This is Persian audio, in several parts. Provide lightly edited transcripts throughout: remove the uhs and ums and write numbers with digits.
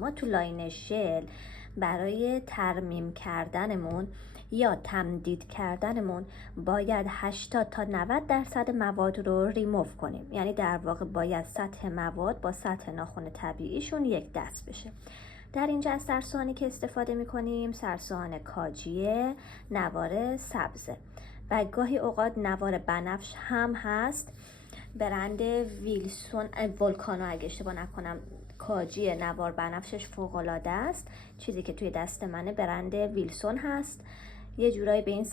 ما تو لاین شل برای ترمیم کردنمون یا تمدید کردنمون باید 80 تا 90% مواد رو ریموو کنیم. یعنی در واقع باید سطح مواد با سطح ناخن طبیعیشون یک دست بشه. در اینجا از سرسوهانی که استفاده میکنیم سرسوهان کاجیه، نوار سبزه و گاهی اوقات نوار بنفش هم هست، برند ویلسون ولکانو اگه اشتباه نکنم. کاجی نوار بنفشش فوق‌العاده است. چیزی که توی دست منه برند ویلسون هست. یه جورایی به این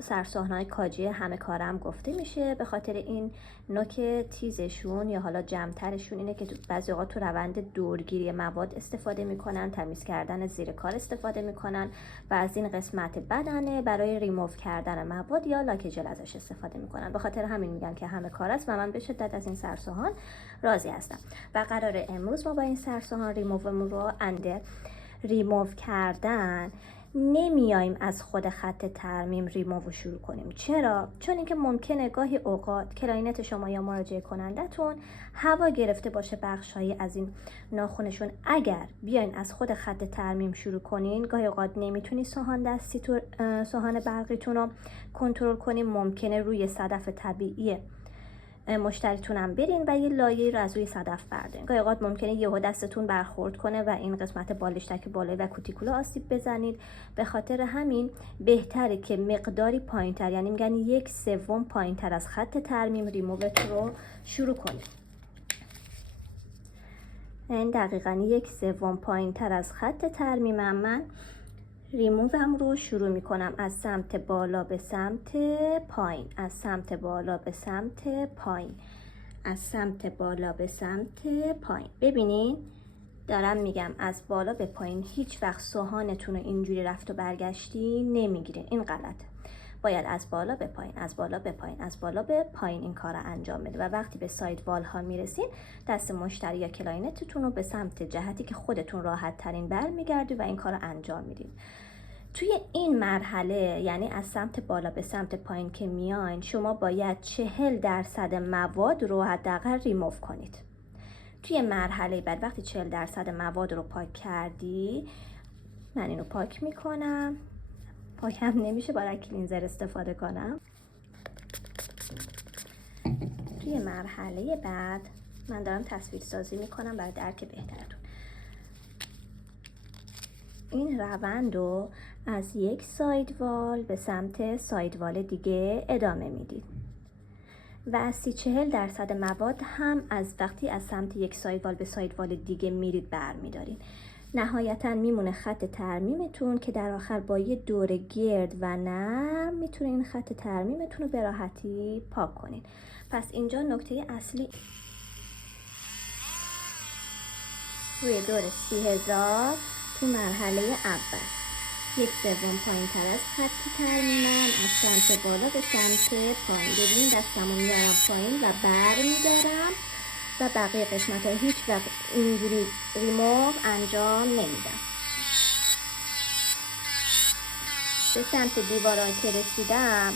سرسوهان‌های کاجی همه کارم گفته میشه، به خاطر این نوک تیزشون یا حالا جمع‌ترشون اینه که بعضی اوقات تو روند دورگیری مواد استفاده میکنن، تمیز کردن زیر کار استفاده میکنن و از این قسمت بدنه برای ریموو کردن مواد یا لاک ژل ازش استفاده میکنن. به خاطر همین میگم که همه کار است و من به شدت از این سرسوهان راضی هستم. و قراره امروز ما با این سرسوهان ریموومون رو ریموو کردن نمیایم از خود خط ترمیم ریموو شروع کنیم. چرا؟ چون اینکه ممکنه گاهی اوقات کلاینت شما یا مراجعه کنندتون هوا گرفته باشه بخشایی از این ناخنشون. اگر بیاین از خود خط ترمیم شروع کنین گاهی اوقات نمیتونی سوهان دستی تو سوهان برقیتون رو کنترل کنین. ممکنه روی صدف طبیعی مشتریتونم برین و یه لایه رو از روی صدف بردارین. گاهی اوقات ممکنه یهو دستتون برخورد کنه و این قسمت بالشتک بالایی و کوتیکولا آسیب بزنید. به خاطر همین بهتره که مقداری پایینتر، یعنی میگن 1/3 پایینتر از خط ترمیم ریمووت رو شروع کنید. این دقیقاً 1/3 پایینتر از خط ترمیمم من ریمووم رو شروع میکنم از سمت بالا به سمت پایین، از سمت بالا به سمت پایین، از سمت بالا به سمت پایین. ببینین دارم میگم از بالا به پایین. هیچ وقت سوهانتون رو اینجوری رفت و برگشتی نمیگیرین، این غلطه. باید از بالا به پایین، از بالا به پایین، از بالا به پایین این کار رو انجام بده و وقتی به ساید وال ها میرسین دست مشتری یا کلاینتتون رو به سمت جهتی که خودتون راحت ترین برمیگردی و این کار رو انجام میدین. توی این مرحله یعنی از سمت بالا به سمت پایین که میاین شما باید 40% مواد رو حداقل ریموو کنید. توی مرحله بعد وقتی 40% مواد رو پاک کردی، من اینو پاک میکنم، پاکم نمیشه باید کلینزر استفاده کنم. توی مرحله بعد من دارم تصویر سازی میکنم برای درک بهترتون. این روند رو از یک ساید وال به سمت ساید وال دیگه ادامه میدید و از 30-40% مواد هم از وقتی از سمت یک ساید وال به ساید وال دیگه میرید برمیدارین. نهایتا میمونه خط ترمیمتون که در آخر با یه دور گرد و نرم میتونین خط ترمیمتون رو به راحتی پاک کنین. پس اینجا نکته اصلی روی دور 30,000 تو مرحله اول 1/3 پایین تر از خط ترمیمم از سمت بالا به سمت پایین. ببینید دستمو میارم پایین و برمیدارم و بقیه قسمت ها هیچ وقت اینجوری ریموو انجام نمیدم. به سمت دیوارا که رسیدم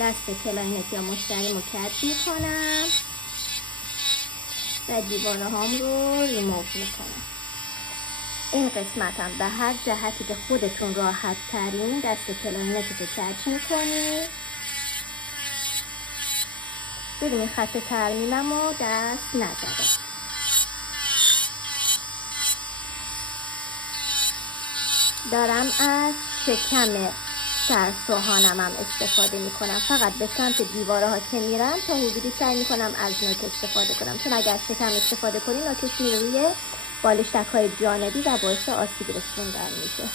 دست کلاینت یا مشتریمو کج میکنم و دیوارهام رو ریموو میکنم. این قسمت هم به هر جهتی که خودتون راحت ترین دست کلاینتو کج میکنید. ببینید خط ترمیمم رو دست نزدم. دارم از شکم سرسوهانم هم استفاده میکنم. فقط به سمت دیواره ها که میرم تا حدودی سعی میکنم از نوک استفاده کنم، چون اگر شکم استفاده کنیم نوکش میره روی بالشتک های جانبی و باعث آسیب رسوندن میشه.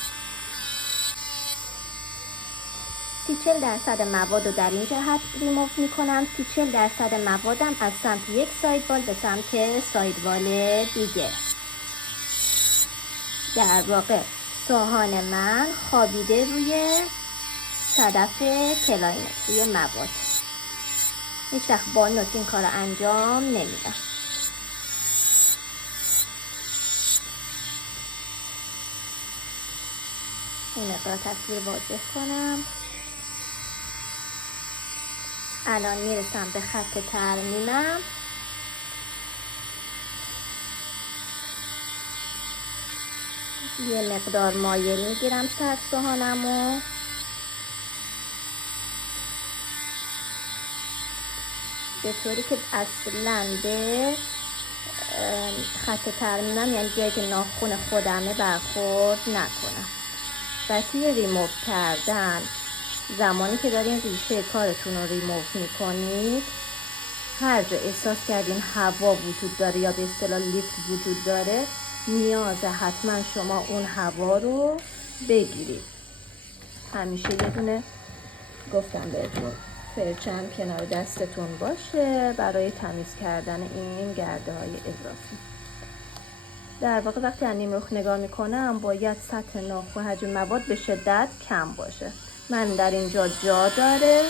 30-40% مواد رو در این جهت ریموو میکنم. 30-40% موادم از سمت یک ساید وال به سمت ساید وال دیگه. در واقع سوهان من خوابیده روی صدف کلاینت، روی مواد. هیچ وقت با نوک این کار انجام نمیدم. این مقدار تصویر واضح کنم. الان میرسم به خط ترمیمم. یه مقدار مایل میگیرم سطح به طوری که اصلا به خط ترمیمم، یعنی جایی که ناخن خودمه، برخورد نکنم. و توی ریموو کردن، زمانی که دارین ریشه کارتون رو ریموو میکنید، هر جا احساس کردین هوا وجود داره یا به اصطلاح لیفت وجود داره، نیازه حتما شما اون هوا رو بگیرید. همیشه یه دونه گفتم بهتون فرچم کنار دستتون باشه برای تمیز کردن این گرده های اضافی. در واقع وقتی از نیمرخ نگاه میکنم باید سطح ناخن حجم مواد به شدت کم باشه. من در اینجا جا داره.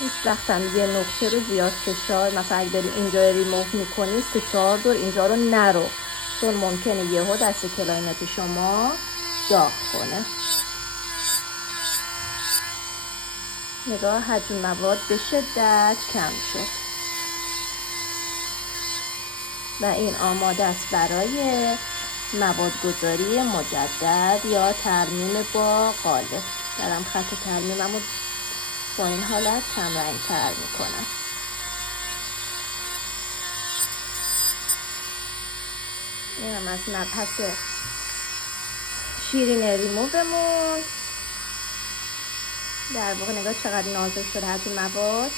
هیچ وقتم یه نقطه رو زیاد فشار، مثلا اگه داری اینجا ریموو میکنی 3-4 دور اینجا رو نرو، چون ممکنه یهو دست کلاینت شما داغ کنه. نگاه، حجم مواد به شدت کم شد و این آماده است برای مواد گذاری مجدد یا ترمیم با قالب. دارم خط ترمیممو با این حالت کم رنگ تر میکنم. این هم از مبحث شیرین ریموومون. در واقع نگاه چقدر نازک شده حجم مواد.